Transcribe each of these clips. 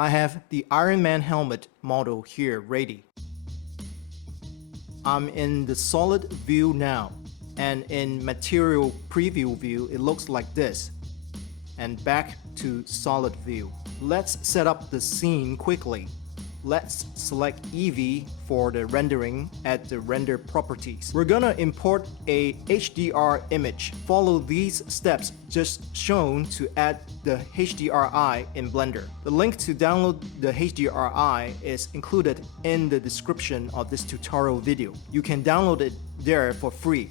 I have the Iron Man helmet model here ready. I'm in the solid view now, and in material preview view it looks like this, and back to solid view. Let's set up the scene quickly. Let's select Eevee for the rendering at the render properties. We're gonna import a HDR image. Follow these steps just shown to add the HDRI in Blender. The link to download the HDRI is included in the description of this tutorial video. You can download it there for free.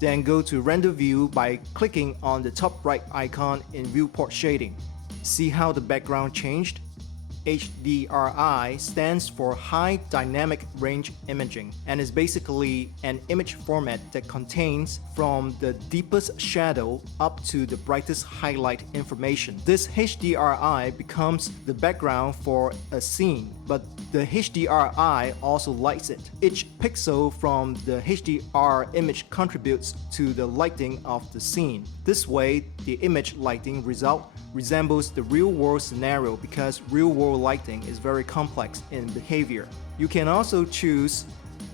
Then go to render view by clicking on the top right icon in viewport shading. See how the background changed? HDRI stands for High Dynamic Range Imaging and is basically an image format that contains from the deepest shadow up to the brightest highlight information. This HDRI becomes the background for a scene, but the HDRI also lights it. Each pixel from the HDR image contributes to the lighting of the scene. This way, the image lighting result resembles the real-world scenario because real-world lighting is very complex in behavior. You can also choose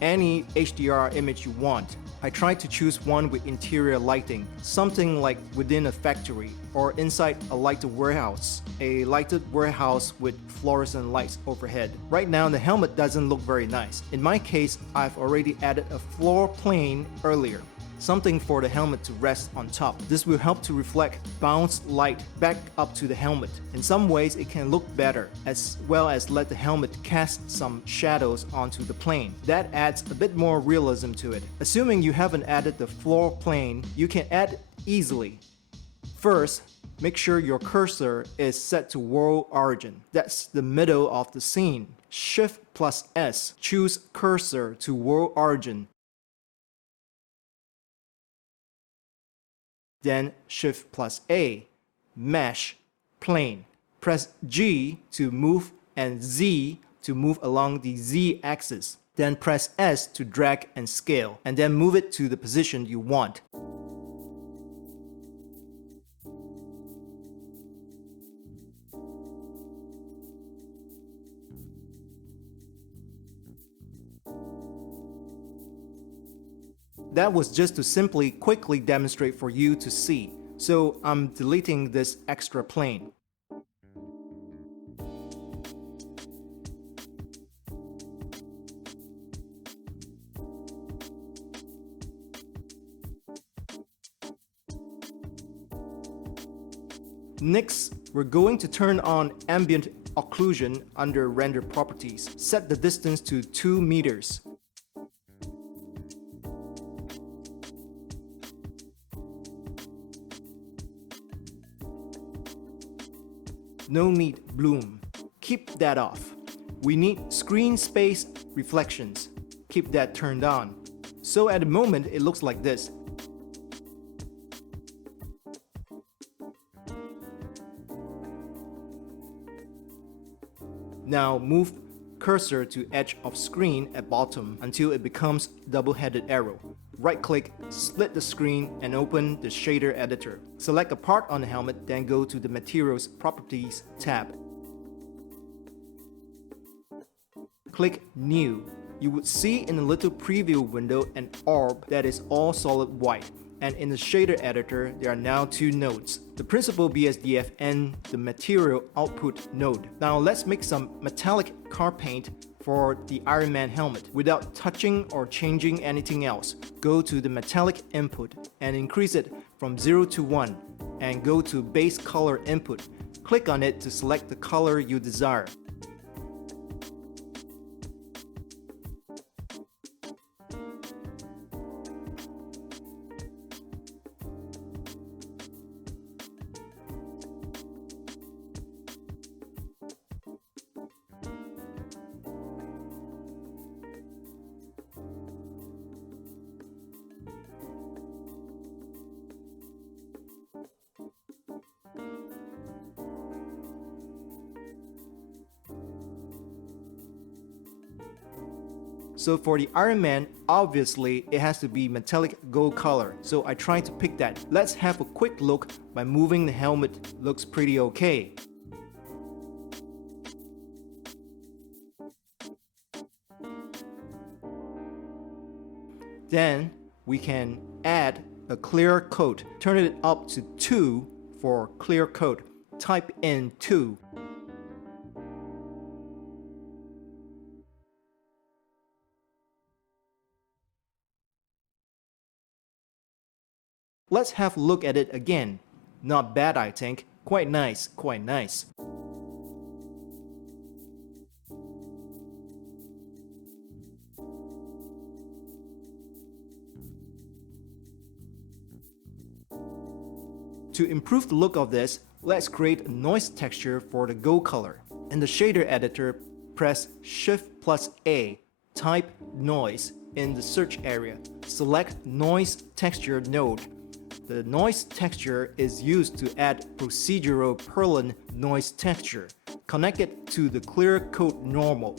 any HDR image you want. I tried to choose one with interior lighting, something like within a factory or inside a lighted warehouse, a lighted warehouse with fluorescent lights overhead. Right now the helmet doesn't look very nice. In my case, I've already added a floor plane earlier, something for the helmet to rest on top. This will help to reflect bounced light back up to the helmet. In some ways it can look better, as well as let the helmet cast some shadows onto the plane. That adds a bit more realism to it. Assuming you haven't added the floor plane, you can add it easily. First, make sure your cursor is set to world origin. That's the middle of the scene. Shift plus S, choose cursor to world origin. Then Shift plus A, mesh, plane. Press G to move and Z to move along the Z axis. Then press S to drag and scale, and then move it to the position you want. That was just to simply quickly demonstrate for you to see, so I'm deleting this extra plane. Next, we're going to turn on ambient occlusion under render properties. Set the distance to 2 meters. No need bloom. Keep that off. We need screen space reflections. Keep that turned on. So at the moment it looks like this. Now move cursor to edge of screen at bottom until it becomes double-headed arrow. Right-click, split the screen, and open the shader editor. Select a part on the helmet, then go to the Materials Properties tab. Click New. You would see in the little preview window an orb that is all solid white. And in the shader editor, there are now 2 nodes, the principal BSDF and the material output node. Now let's make some metallic car paint for the Iron Man helmet. Without touching or changing anything else, go to the metallic input and increase it from 0 to 1 and go to base color input. Click on it to select the color you desire. So for the Iron Man, obviously it has to be metallic gold color, so I tried to pick that. Let's have a quick look by moving the helmet. Looks pretty okay. Then we can add a clear coat. Turn it up to 2 for clear coat. Type in 2. Let's have a look at it again. Not bad, I think. Quite nice, quite nice. To improve the look of this, let's create a noise texture for the gold color. In the shader editor, press Shift+A, type noise in the search area. Select noise texture node. The noise texture is used to add procedural Perlin noise texture. Connect it to the clear coat normal.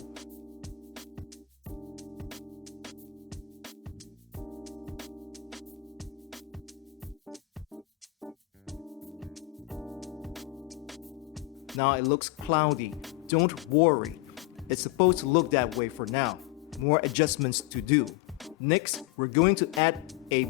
Now it looks cloudy. Don't worry. It's supposed to look that way for now. More adjustments to do. Next, we're going to add a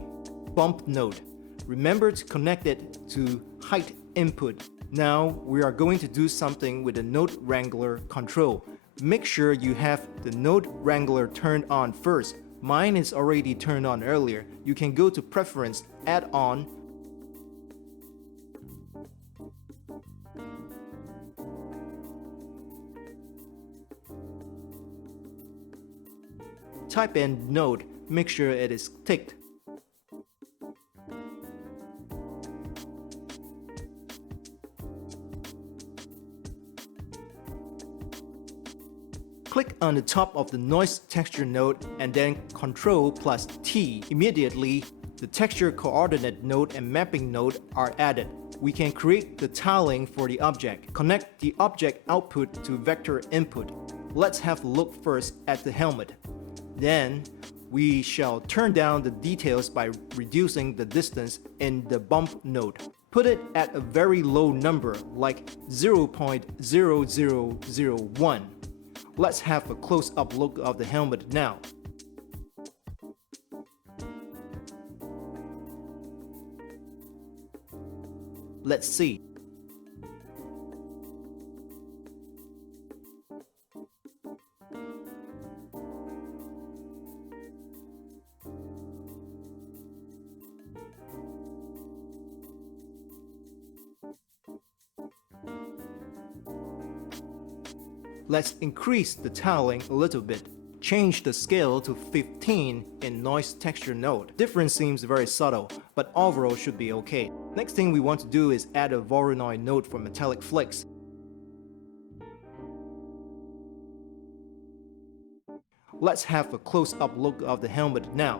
bump node. Remember to connect it to height input. Now we are going to do something with the node wrangler control. Make sure you have the node wrangler turned on first. Mine is already turned on earlier. You can go to Preference, Add On, type in node, make sure it is ticked. Click on the top of the noise texture node and then Ctrl+T. Immediately, the texture coordinate node and mapping node are added. We can create the tiling for the object. Connect the object output to vector input. Let's have a look first at the helmet. Then, we shall turn down the details by reducing the distance in the bump node. Put it at a very low number, like 0.0001. Let's have a close-up look of the helmet now. Let's see. Let's increase the tiling a little bit. Change the scale to 15 in noise texture node. Difference seems very subtle, but overall should be okay. Next thing we want to do is add a Voronoi node for metallic flakes. Let's have a close-up look of the helmet now.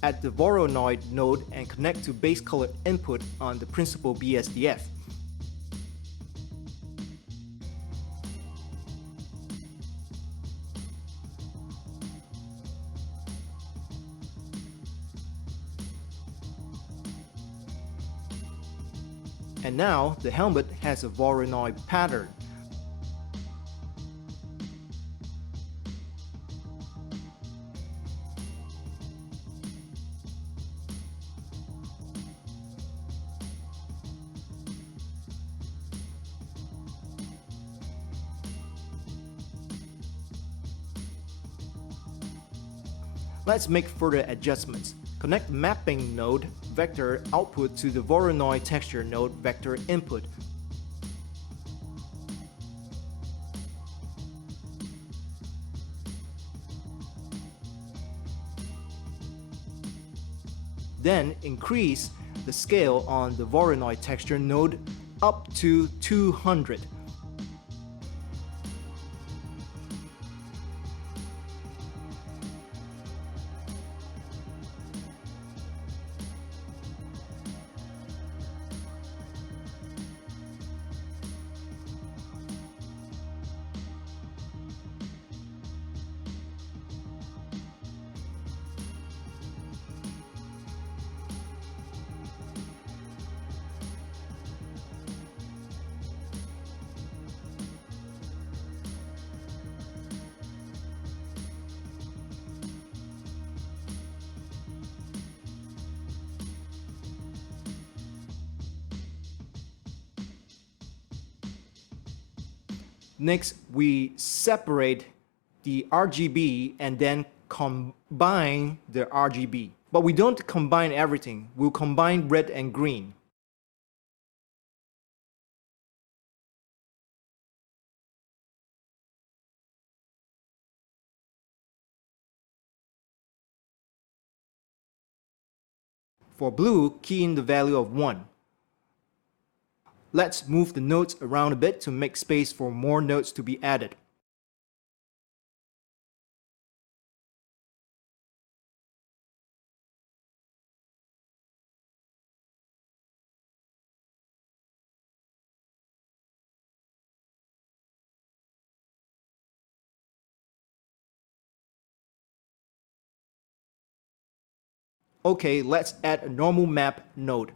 Add the Voronoi node and connect to base color input on the principal BSDF. And now the helmet has a Voronoi pattern. Let's make further adjustments. Connect mapping node vector output to the Voronoi texture node vector input. Then increase the scale on the Voronoi texture node up to 200. Next, we separate the RGB and then combine the RGB. But we don't combine everything. We'll combine red and green. For blue, key in the value of 1. Let's move the nodes around a bit to make space for more nodes to be added. Okay, let's add a normal map node.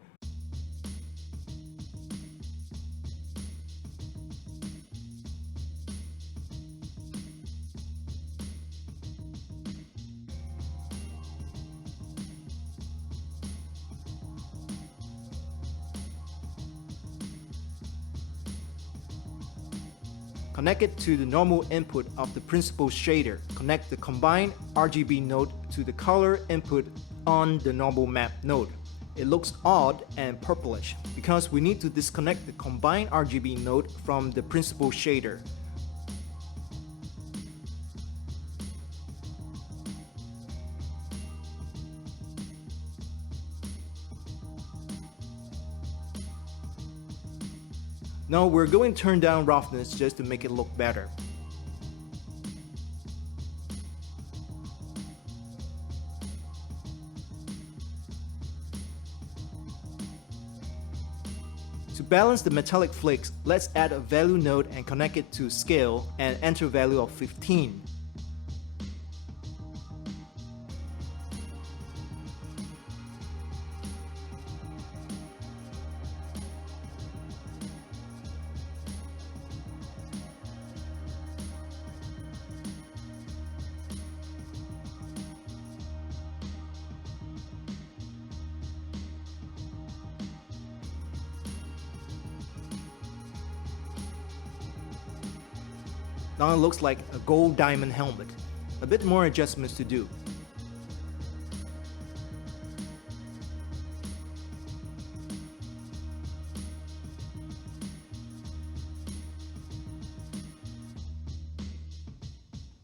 Connect it to the normal input of the principal shader. Connect the combined RGB node to the color input on the normal map node. It looks odd and purplish because we need to disconnect the combined RGB node from the principal shader. Now we're going to turn down roughness just to make it look better. To balance the metallic flakes, let's add a value node and connect it to scale and enter value of 15. Now it looks like a gold diamond helmet. A bit more adjustments to do.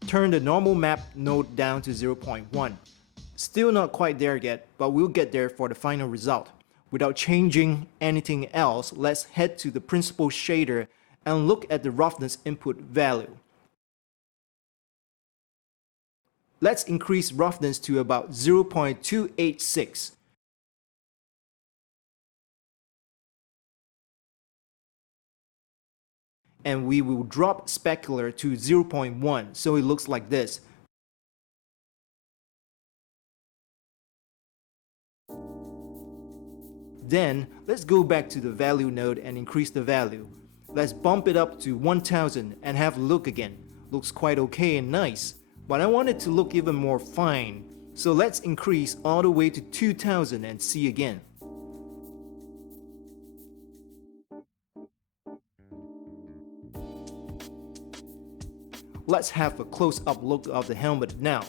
Turn the normal map node down to 0.1. Still not quite there yet, but we'll get there for the final result. Without changing anything else, let's head to the principal shader and look at the roughness input value. Let's increase roughness to about 0.286. And we will drop specular to 0.1 so it looks like this. Then let's go back to the value node and increase the value. Let's bump it up to 1000 and have a look again. Looks quite okay and nice, but I want it to look even more fine. So let's increase all the way to 2000 and see again. Let's have a close-up look of the helmet now.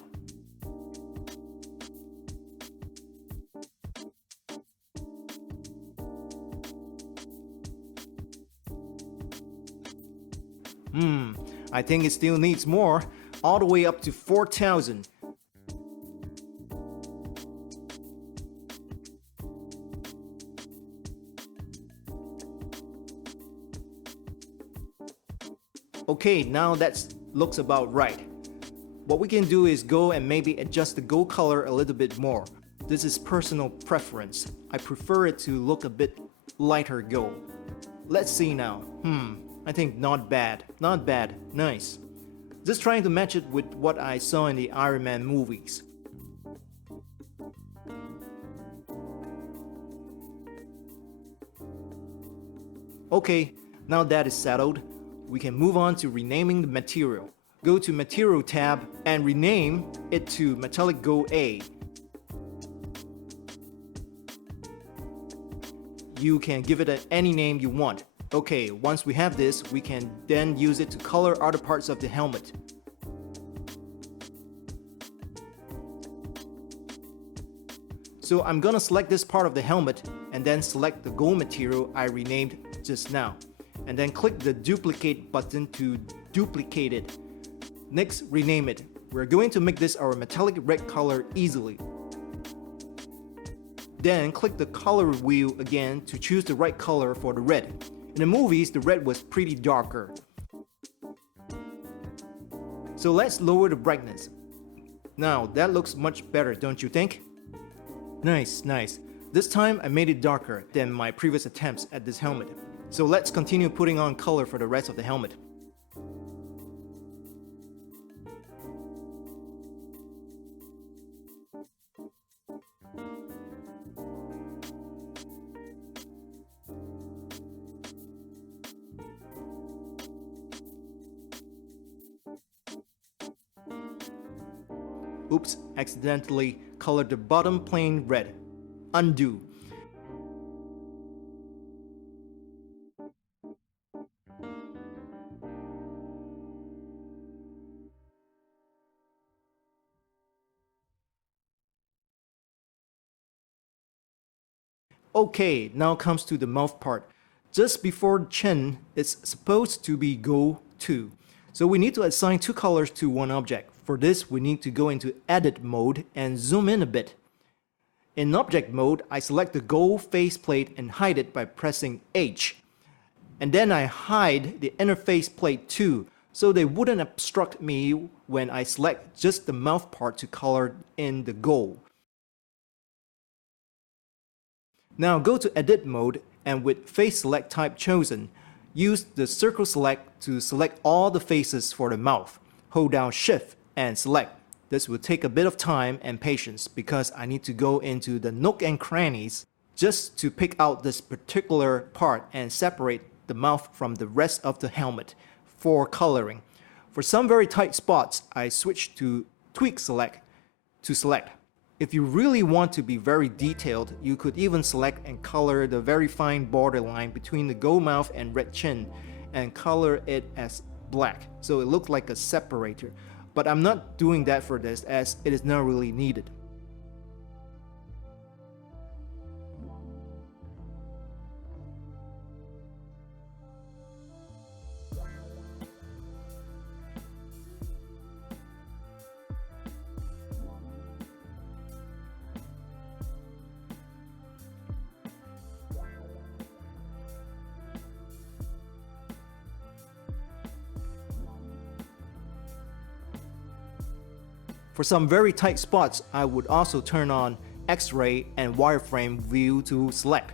I think it still needs more, all the way up to 4000. Okay, now that looks about right. What we can do is go and maybe adjust the gold color a little bit more. This is personal preference. I prefer it to look a bit lighter gold. Let's see now. I think not bad, nice. Just trying to match it with what I saw in the Iron Man movies. Okay, now that is settled, we can move on to renaming the material. Go to Material tab and rename it to Metallic Gold A. You can give it any name you want. Okay, once we have this, we can then use it to color other parts of the helmet. So I'm gonna select this part of the helmet and then select the gold material I renamed just now. And then click the duplicate button to duplicate it. Next, rename it. We're going to make this our metallic red color easily. Then click the color wheel again to choose the right color for the red. In the movies, the red was pretty darker. So let's lower the brightness. Now that looks much better, don't you think? Nice, nice. This time I made it darker than my previous attempts at this helmet. So let's continue putting on color for the rest of the helmet. Oops, accidentally colored the bottom plane red. Undo. Okay, now comes to the mouth part. Just before the chin, it's supposed to be gold too. So we need to assign two colors to one object. For this, we need to go into edit mode and zoom in a bit. In object mode, I select the gold faceplate and hide it by pressing H. And then I hide the inner faceplate too, so they wouldn't obstruct me when I select just the mouth part to color in the gold. Now go to edit mode and with face select type chosen, use the circle select to select all the faces for the mouth. Hold down shift and select. This will take a bit of time and patience because I need to go into the nook and crannies just to pick out this particular part and separate the mouth from the rest of the helmet for coloring. For some very tight spots, I switch to tweak select to select. If you really want to be very detailed, you could even select and color the very fine borderline between the gold mouth and red chin and color it as black so it looks like a separator. But I'm not doing that for this as it is not really needed. For some very tight spots, I would also turn on X-ray and wireframe view to select.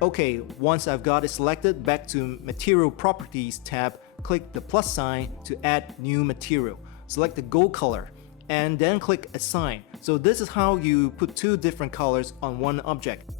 Okay, once I've got it selected, back to Material Properties tab, click the plus sign to add new material. Select the gold color and then click Assign. So this is how you put two different colors on one object.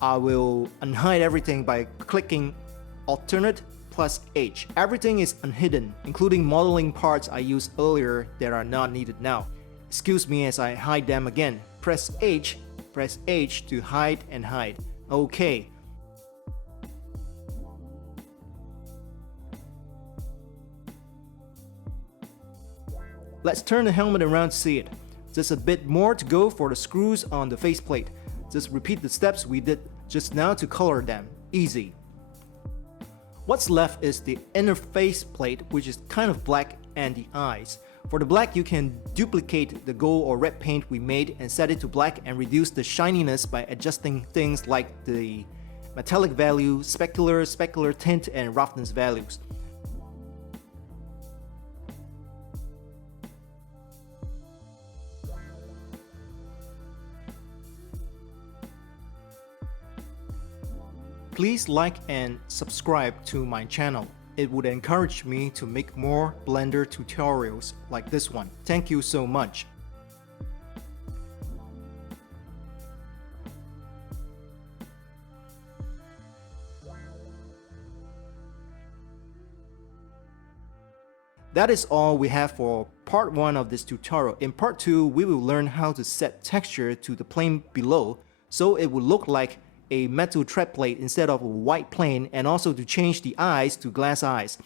I will unhide everything by clicking Alternate plus H. Everything is unhidden, including modeling parts I used earlier that are not needed now. Excuse me as I hide them again. Press H to hide and hide. Okay. Let's turn the helmet around to see it. Just a bit more to go for the screws on the faceplate. Just repeat the steps we did just now to color them. Easy. What's left is the inner faceplate, which is kind of black, and the eyes. For the black, you can duplicate the gold or red paint we made and set it to black and reduce the shininess by adjusting things like the metallic value, specular tint, and roughness values. Please like and subscribe to my channel. It would encourage me to make more Blender tutorials like this one. Thank you so much. That is all we have for part 1 of this tutorial. In part 2, we will learn how to set texture to the plane below so it will look like a metal tread plate instead of a white plane, and also to change the eyes to glass eyes.